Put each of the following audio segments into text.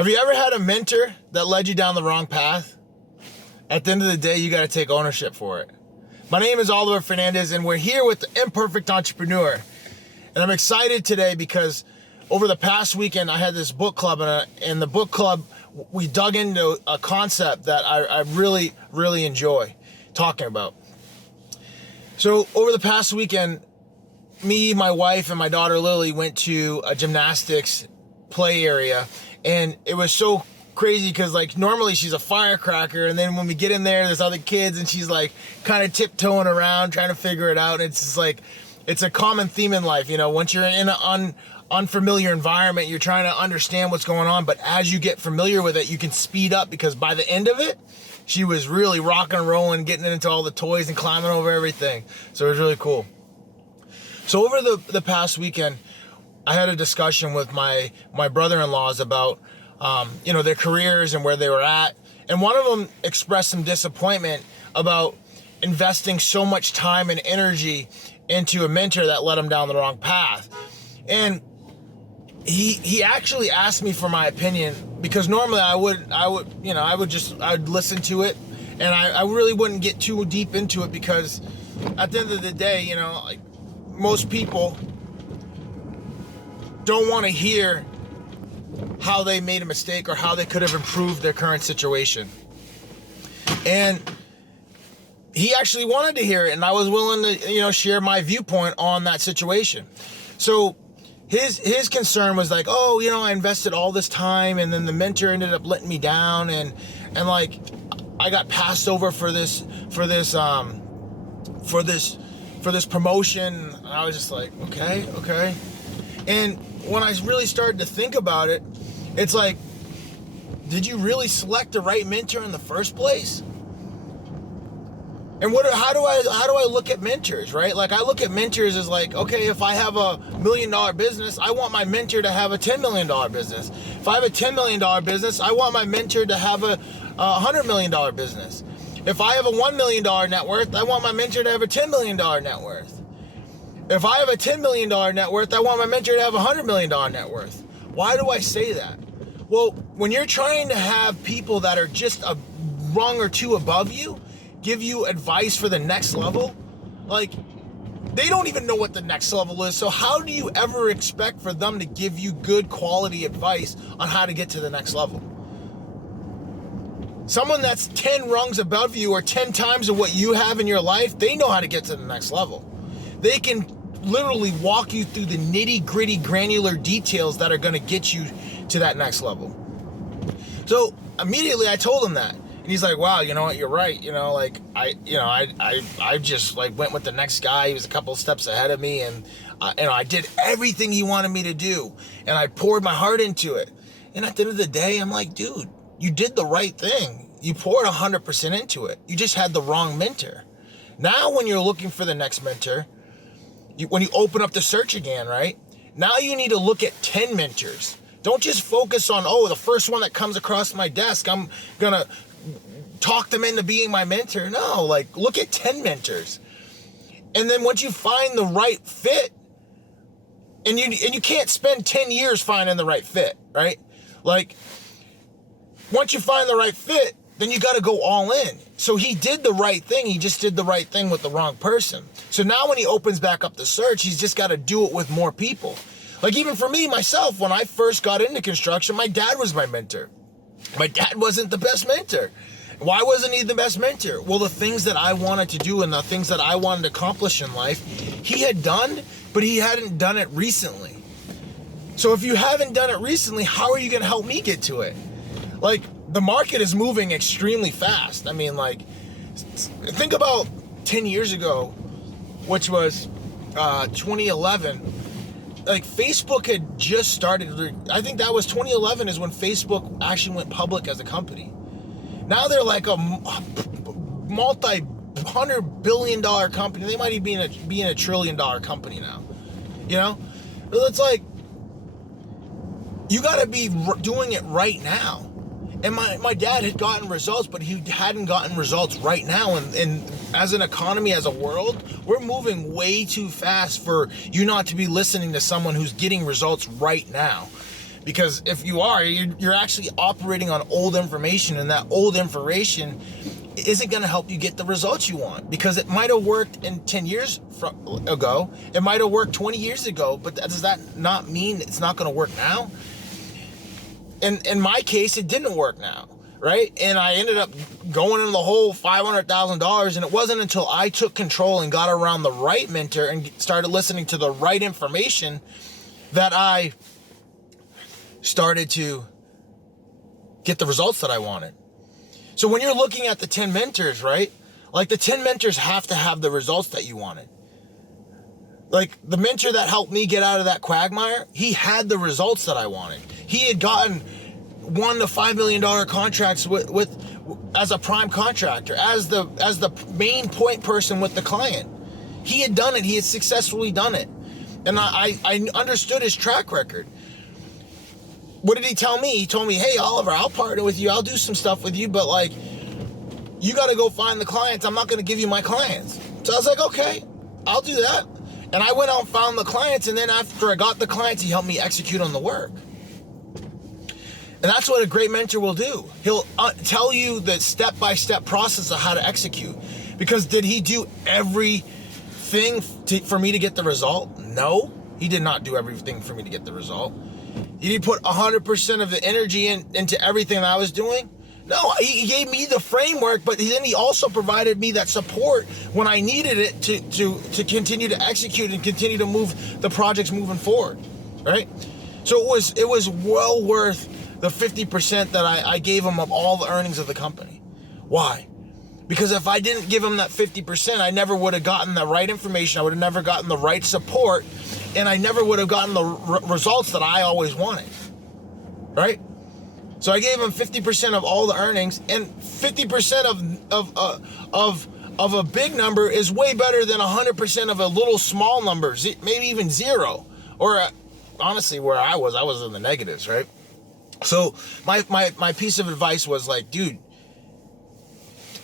Have you ever had a mentor that led you down the wrong path? At the end of the day, you got to take ownership for it. My name is Oliver Fernandez, and we're here with the Imperfect Entrepreneur. And I'm excited today because over the past weekend, I had this book club, and in the book club, we dug into a concept that I really, really enjoy talking about. So over the past weekend, me, my wife, and my daughter Lily went to a gymnastics play area, and it was so crazy because like normally she's a firecracker, and then when we get in there's other kids, and she's like kind of tiptoeing around trying to figure it out. And it's just like, it's a common theme in life, you know, once you're in an unfamiliar environment, you're trying to understand what's going on, but as you get familiar with it, you can speed up, because by the end of it, she was really rocking and rolling, getting into all the toys and climbing over everything. So it was really cool. So over the past weekend, I had a discussion with my brother-in-laws about their careers and where they were at. And one of them expressed some disappointment about investing so much time and energy into a mentor that led him down the wrong path. And he actually asked me for my opinion, because normally I would listen to it, and I really wouldn't get too deep into it, because at the end of the day, you know, like, most people don't want to hear how they made a mistake or how they could have improved their current situation. And he actually wanted to hear it, and I was willing to, share my viewpoint on that situation. So his concern was like, I invested all this time, and then the mentor ended up letting me down, and like I got passed over for this promotion. And I was just like, okay. And when I really started to think about it, it's like, did you really select the right mentor in the first place? And how do I look at mentors, right? Like, I look at mentors as like, okay, if I have a $1 million business, I want my mentor to have a $10 million business. If I have a $10 million business, I want my mentor to have a $100 million business. If I have a $1 million net worth, I want my mentor to have a $10 million net worth. If I have a $10 million net worth, I want my mentor to have a $100 million net worth. Why do I say that? Well, when you're trying to have people that are just a rung or two above you give you advice for the next level, like, they don't even know what the next level is. So how do you ever expect for them to give you good quality advice on how to get to the next level? Someone that's 10 rungs above you, or 10 times of what you have in your life, they know how to get to the next level. They can literally walk you through the nitty-gritty granular details that are going to get you to that next level. So immediately I told him that. And he's like, wow, you know what, you're right. I just like went with the next guy. He was a couple of steps ahead of me, and I did everything he wanted me to do, and I poured my heart into it. And at the end of the day, I'm like, dude, you did the right thing. You poured 100% into it. You just had the wrong mentor. Now when you're looking for the next mentor, when you open up the search again, right? Now you need to look at 10 mentors. Don't just focus on, the first one that comes across my desk, I'm going to talk them into being my mentor. No, like, look at 10 mentors. And then once you find the right fit, and you can't spend 10 years finding the right fit, right? Like, once you find the right fit, then you got to go all in. So he did the right thing. He just did the right thing with the wrong person. So now when he opens back up the search, he's just got to do it with more people. Like, even for me, myself, when I first got into construction, my dad was my mentor. My dad wasn't the best mentor. Why wasn't he the best mentor? Well, the things that I wanted to do and the things that I wanted to accomplish in life, he had done, but he hadn't done it recently. So if you haven't done it recently, how are you going to help me get to it? Like, the market is moving extremely fast. I mean, like, think about 10 years ago, which was 2011. Like, Facebook had just started. I think that was 2011 is when Facebook actually went public as a company. Now they're like a multi-$100 billion company. They might even be in a $1 trillion company now. You know? It's like, you got to be doing it right now. And my dad had gotten results, but he hadn't gotten results right now. And as an economy, as a world, we're moving way too fast for you not to be listening to someone who's getting results right now. Because if you are, you're actually operating on old information, and that old information isn't going to help you get the results you want, because it might have worked in 10 years ago. It might have worked 20 years ago, but does that not mean it's not going to work now? And in my case, it didn't work now, right? And I ended up going in the whole $500,000, and it wasn't until I took control and got around the right mentor and started listening to the right information that I started to get the results that I wanted. So when you're looking at the 10 mentors, right? Like the 10 mentors have to have the results that you wanted. Like the mentor that helped me get out of that quagmire, he had the results that I wanted. He had gotten $1 to $5 million contracts with as a prime contractor, as the main point person with the client. He had done it. He had successfully done it. And I understood his track record. What did he tell me? He told me, hey, Oliver, I'll partner with you. I'll do some stuff with you, but like, you got to go find the clients. I'm not going to give you my clients. So I was like, okay, I'll do that. And I went out and found the clients. And then after I got the clients, he helped me execute on the work. And that's what a great mentor will do. He'll tell you the step-by-step process of how to execute. Because did he do everything for me to get the result? No, he did not do everything for me to get the result. Did he put 100% of the energy into everything that I was doing? No, he gave me the framework, but then he also provided me that support when I needed it to continue to execute and continue to move the projects moving forward, right? So it was well worth the 50% that I gave him of all the earnings of the company. Why? Because if I didn't give him that 50%, I never would have gotten the right information. I would have never gotten the right support, and I never would have gotten the results that I always wanted, right? So I gave him 50% of all the earnings, and 50% of a big number is way better than 100% of a little small number, maybe even zero. Or honestly, where I was in the negatives, right? So my piece of advice was like, dude,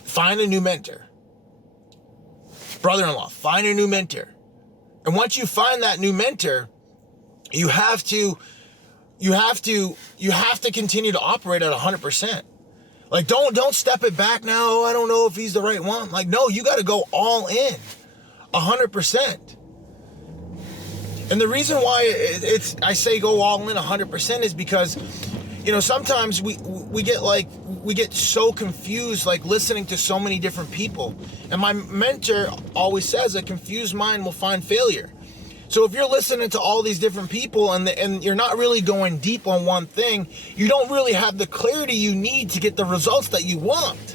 find a new mentor. Brother-in-law, find a new mentor. And once you find that new mentor, you have to continue to operate at 100%. Like don't step it back now. Oh, I don't know if he's the right one. Like, no, you got to go all in 100%. And the reason why I say go all in 100% is because, you know, sometimes we get so confused, like listening to so many different people. And my mentor always says a confused mind will find failure. So if you're listening to all these different people and you're not really going deep on one thing, you don't really have the clarity you need to get the results that you want.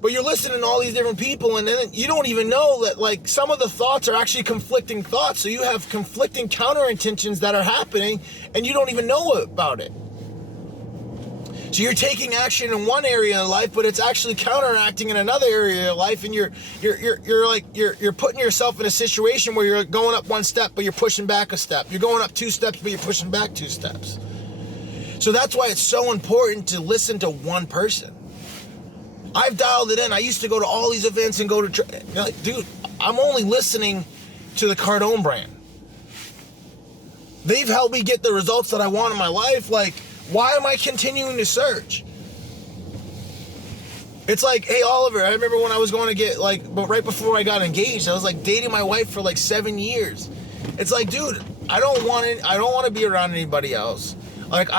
But you're listening to all these different people, and then you don't even know that, like, some of the thoughts are actually conflicting thoughts. So you have conflicting counterintentions that are happening, and you don't even know about it. So you're taking action in one area of life, but it's actually counteracting in another area of life, and you're putting yourself in a situation where you're going up one step, but you're pushing back a step. You're going up 2 steps, but you're pushing back 2 steps. So that's why it's so important to listen to one person. I've dialed it in. I used to go to all these events and go to, like, dude, I'm only listening to the Cardone brand. They've helped me get the results that I want in my life. Like, why am I continuing to search? It's like, hey, Oliver, I remember when I was going to get, like, but right before I got engaged, I was like dating my wife for like 7 years. It's like, dude, I don't want to be around anybody else. Like,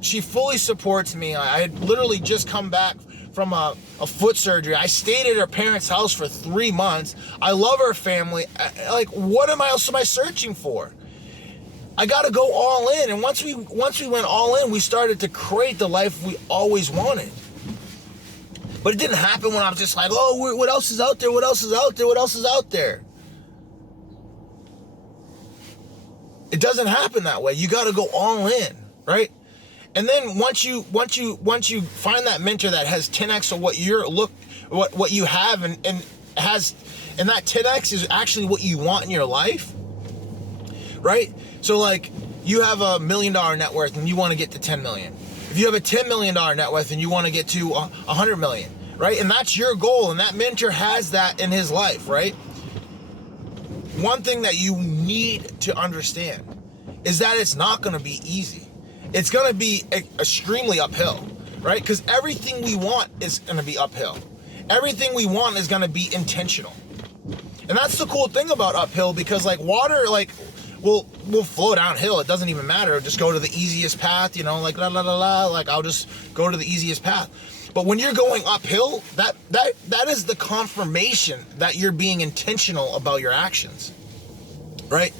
she fully supports me. I had literally just come back from a foot surgery. I stayed at her parents' house for 3 months. I love her family. Like, what else am I searching for? I got to go all in. And once we went all in, we started to create the life we always wanted. But it didn't happen when I was just like, oh, what else is out there? What else is out there? What else is out there? It doesn't happen that way. You got to go all in, right? And then once you find that mentor that has 10x of what you have and that 10x is actually what you want in your life, right? So like, you have $1 million net worth and you want to get to 10 million. If you have a $10 million net worth and you want to get to 100 million, right? And that's your goal, and that mentor has that in his life, right? one thing that you need to understand is that it's not going to be easy. It's going to be extremely uphill, right? Because everything we want is going to be uphill. Everything we want is going to be intentional. And that's the cool thing about uphill, because like water, like will flow downhill. It doesn't even matter. Just go to the easiest path, you know, like la la la la, like I'll just go to the easiest path. But when you're going uphill, that is the confirmation that you're being intentional about your actions, right?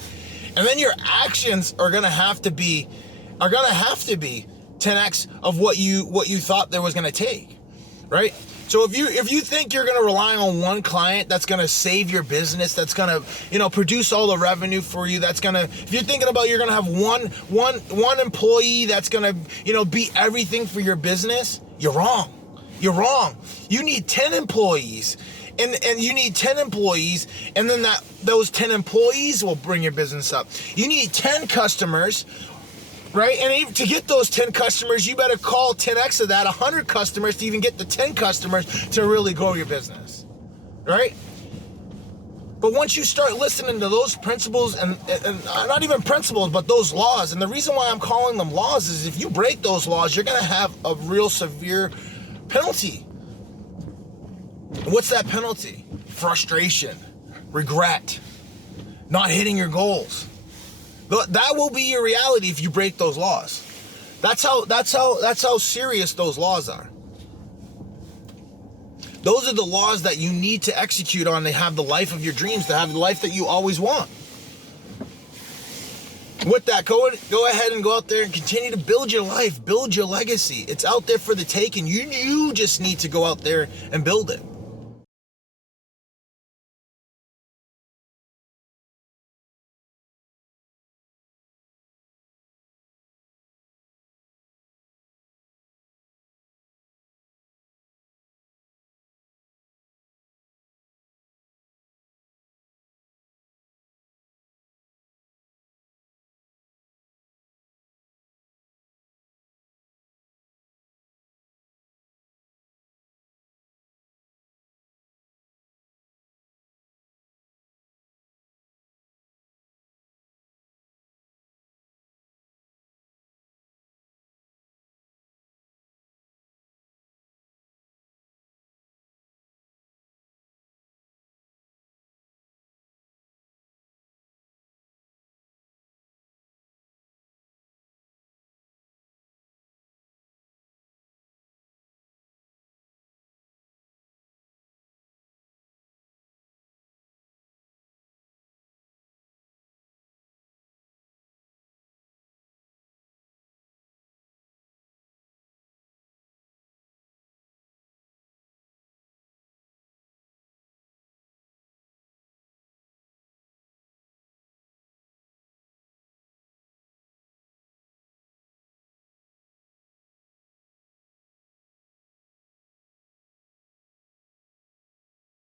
And then your actions are gonna have to be 10x of what you thought there was gonna take, right? So if you think you're gonna rely on one client that's gonna save your business, that's gonna, you know, produce all the revenue for you, that's gonna, if you're thinking about you're gonna have one employee that's gonna, you know, be everything for your business, you're wrong. You're wrong. You need 10 employees. And you need 10 employees, and then those 10 employees will bring your business up. You need 10 customers, right? And even to get those 10 customers, you better call 10x of that, 100 customers to even get the 10 customers to really grow your business, right? But once you start listening to those principles, and not even principles, but those laws, and the reason why I'm calling them laws is if you break those laws, you're going to have a real severe penalty. What's that penalty? Frustration, regret, not hitting your goals. That will be your reality if you break those laws. That's how serious those laws are. Those are the laws that you need to execute on to have the life of your dreams, to have the life that you always want. With that, go ahead and go out there and continue to build your life, build your legacy. It's out there for the taking. You just need to go out there and build it.